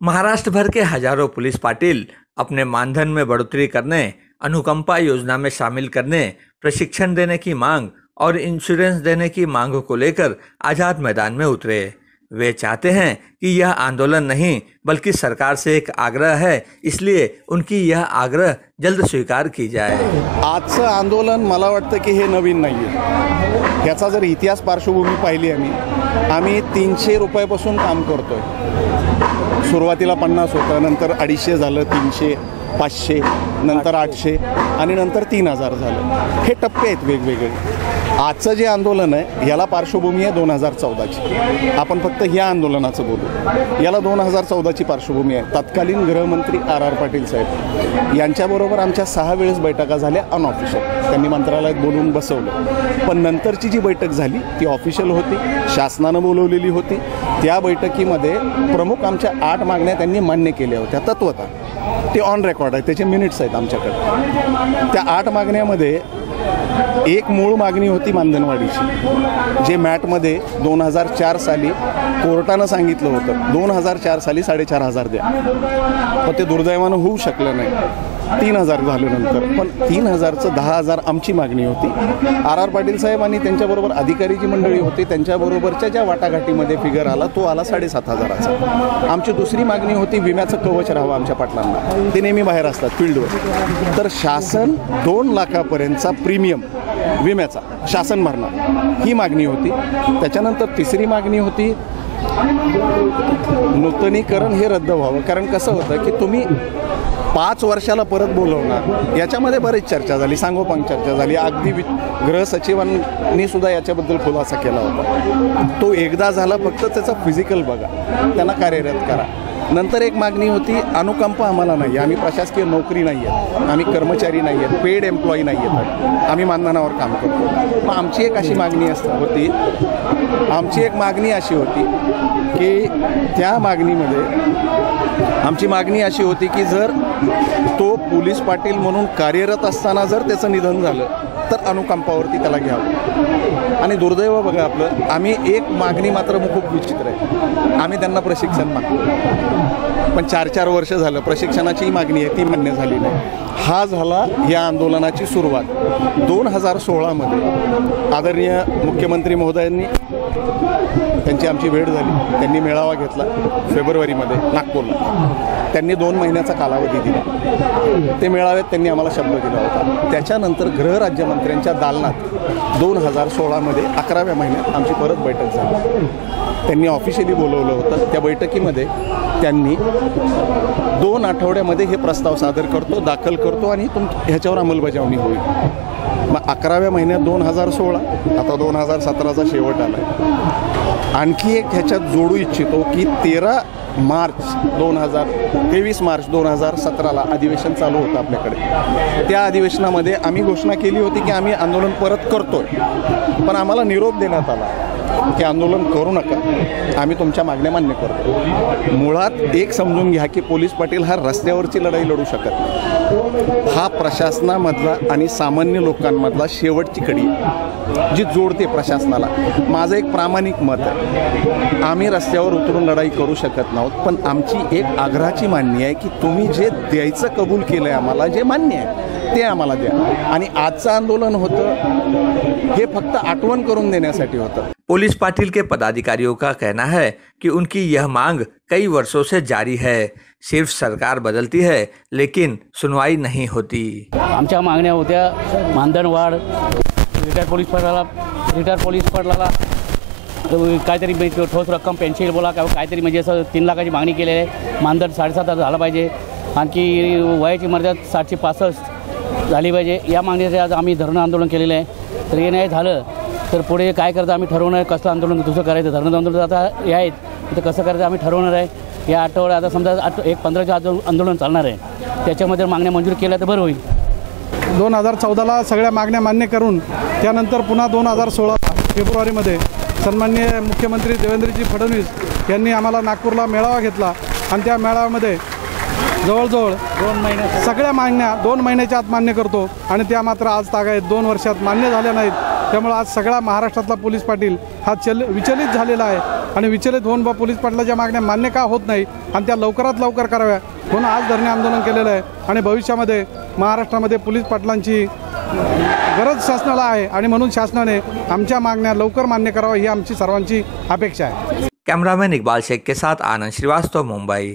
महाराष्ट्र भर के हजारों पुलिस पाटिल अपने मानधन में बढ़ोतरी करने, अनुकंपा योजना में शामिल करने, प्रशिक्षण देने की मांग और इंश्योरेंस देने की मांगों को लेकर आजाद मैदान में उतरे। वे चाहते हैं कि यह आंदोलन नहीं बल्कि सरकार से एक आग्रह है, इसलिए उनकी यह आग्रह जल्द स्वीकार की जाए। आजचं आंदोलन मला वाटतं की हे नवीन नाही आहे। याचा जर इतिहास पार्श्वभूमी पाहिली आम्ही 300 रुपयापासून काम करतोय। सुरुवातीला 50 होतं, नंतर 250 झालं, 300, 500, नंतर 800 आणि नंतर 3000 झालं। हे टप्पे आहेत वेगवेगळे। आजचं जे आंदोलन आहे याला पार्श्वभूमी आहे 2014ची। आपण फक्त या आंदोलनाचं बोलू। याला 2014ची पार्श्वभूमी आहे। तत्कालीन गृहमंत्री आर पाटील साहेब यांच्याबरोबर आमच्या 6 वेळेस बैठका झाल्या अनऑफिशियल। त्यांनी मंत्रालयात बोलून बसवलं, पण नंतरची जी बैठक झाली ती ऑफिशियल होती, शासनानं बोलवलेली होती। त्या बैठकीमध्ये प्रमुख आमच्या 8 मागण्या त्यांनी मान्य केल्या होत्या तत्वतः। ते ऑन रेकॉर्ड आहे, त्याचे मिनिट्स आहेत आमच्याकडे। त्या 8 मागण्यामध्ये एक मूळ मागणी होती मानधनवाढीची, जे मॅटमध्ये 2004 साली कोर्टानं सांगितलं होतं 2004 साली 4500 द्या, पण ते दुर्दैवानं होऊ शकलं नाही। 3000 झालं नंतर, पण 3000चं 10000 आमची मागणी होती। आर पाटील साहेब आणि त्यांच्याबरोबर अधिकारी जी मंडळी होती त्यांच्याबरोबरच्या ज्या वाटाघाटीमध्ये फिगर आला तो आला 7500चा। आमची दुसरी मागणी होती विम्याचं कवच राहावं आमच्या पाटलांना, ते नेहमी बाहेर असतात फील्डवर, तर शासन 2 लाखापर्यंतचा प्रीमियम विम्याचा शासन भरणार, ही मागणी होती। त्याच्यानंतर तिसरी मागणी होती नूतनीकरण हे रद्द व्हावं, कारण कसं होतं की तुम्ही 5 वर्षाला परत बोलवणार, याच्यामध्ये बरीच चर्चा झाली, सांगोपांग चर्चा झाली। अगदी गृहसचिवांनी सुद्धा याच्याबद्दल खुलासा केला होता। तो एकदा झाला, फक्त त्याचा फिजिकल बघा, त्यांना कार्यरत करा। नंतर एक मागणी होती अनुकंपा आम्हाला नाही, आम्ही प्रशासकीय नोकरी नाही आहेत, आम्ही कर्मचारी नाही आहेत, पेड एम्प्लॉई नाही आहेत, आम्ही मानधनावर काम करतो। मग आमची एक अशी मागणी होती की त्या मागणीमध्ये आमची मागणी अशी होती की जर तो पोलीस पाटील म्हणून कार्यरत असताना जर त्याचं निधन झालं तर अनुकंपावरती त्याला घ्यावं। आणि दुर्दैव बघा आपलं, आम्ही एक मागणी मात्र खूप विचित्र आहे, आम्ही त्यांना प्रशिक्षण मागतो, पण 4-4 वर्ष झालं प्रशिक्षणाची मागणी आहे ती मान्य झाली नाही। हा झाला या आंदोलनाची सुरुवात। 2016मध्ये आदरणीय मुख्यमंत्री महोदयांनी त्यांची आमची भेट झाली, त्यांनी मेळावा घेतला फेब्रुवारीमध्ये नागपूरला। त्यांनी 2 महिन्याचा कालावधी दिला, ते मेळाव्यात त्यांनी आम्हाला शब्द दिला होता। त्याच्यानंतर गृहराज्यमंत्र्यांच्या दालनात 2016मध्ये 11व्या महिन्यात आमची परत बैठक झाली। त्यांनी ऑफिशियली बोलवलं होतं। त्या बैठकीमध्ये त्यांनी 2 आठवड्यामध्ये हे प्रस्ताव सादर करतो, दाखल करतो आणि ह्याच्यावर अंमलबजावणी होईल। मग 11व्या महिन्यात 2016, आता 2017चा शेवट आला आहे। आणखी एक ह्याच्यात जोडू इच्छितो की 23 मार्च 2017ला अधिवेशन चालू होतं आपल्याकडे। त्या अधिवेशनामध्ये आम्ही घोषणा केली होती की आम्ही आंदोलन परत करतोय, पण आम्हाला निरोप देण्यात आला की आंदोलन करू नका, आम्ही तुमच्या मागण्या मान्य करतो। मुळात एक समजून घ्या की पोलीस पाटील हा रस्त्यावरची लढाई लढू शकत नाही, हा प्रशासनामधला आणि सामान्य लोकांमधला शेवटची कडी जी जोडते प्रशासनाला। माझं एक प्रामाणिक मत आहे, आम्ही रस्त्यावर उतरून लढाई करू शकत नाहोत, पण आमची एक आग्रहाची मागणी आहे की तुम्ही जे द्यायचं कबूल केलं आहे आम्हाला, जे मान्य आहे ते आम्हाला द्या। आणि आजचं आंदोलन होतं हे फक्त आठवण करून देण्यासाठी होतं। पुलिस पाटिल के पदाधिकारियों का कहना है कि उनकी यह मांग कई वर्षों से जारी है, सिर्फ सरकार बदलती है लेकिन सुनवाई नहीं होती। आमच्या मागण्या होत्या मानधन वाढ, रिटायर पोलीस पाटलाला काहीतरी ठोस रक्कम पेन्शन बोला काहीतरी, म्हणजे असं 3 लाखाची मागणी केलेली आहे। मानधन 7,500 झालं पाहिजे, आणखी वयाची मर्यादा 60 ते 65 झाली पाहिजे। या मागणीसाठी आज आम्ही धरणं आंदोलन केलेलं आहे। तर हे नाही झालं तर पुढे काय करतं आम्ही ठरवणार, कसं आंदोलन दुसरं करायचं। धरणं आंदोलन आता हे आहेत, तर कसं करायचं आम्ही ठरवणार आहे। या आठवड्यात आता समजा 15चं आंदोलन चालणार आहे, त्याच्यामध्ये मागण्या मंजूर केल्या तर बरं होईल। 2014ला सगळ्या मागण्या मान्य करून त्यानंतर पुन्हा 2016 फेब्रुवारीमध्ये सन्माननीय मुख्यमंत्री देवेंद्रजी फडणवीस यांनी आम्हाला नागपूरला मेळावा घेतला आणि त्या मेळाव्यामध्ये जवळजवळ 2 महिने सगळ्या मागण्या 2 महिन्याच्या आत मान्य करतो आणि त्या मात्र आज तागायत 2 वर्षात मान्य झाल्या नाहीत। त्यामुळे आज सगळा महाराष्ट्रातला पोलीस पाटील हा विचलित झालेला आहे आणि विचलित होऊन पोलीस पाटलाच्या मागण्या मान्य का होत नाही आणि त्या लवकरात लवकर कराव्या म्हणून आज धरणे आंदोलन केलेलं आहे आणि भविष्यामध्ये महाराष्ट्रामध्ये पोलीस पाटलांची गरज शासनाला आहे आणि म्हणून शासनाने आमच्या मागण्या लवकर मान्य कराव्या ही आमची सर्वांची अपेक्षा आहे। कैमरामैन इकबाल शेख के साथ आनंद श्रीवास्तव, मुंबई।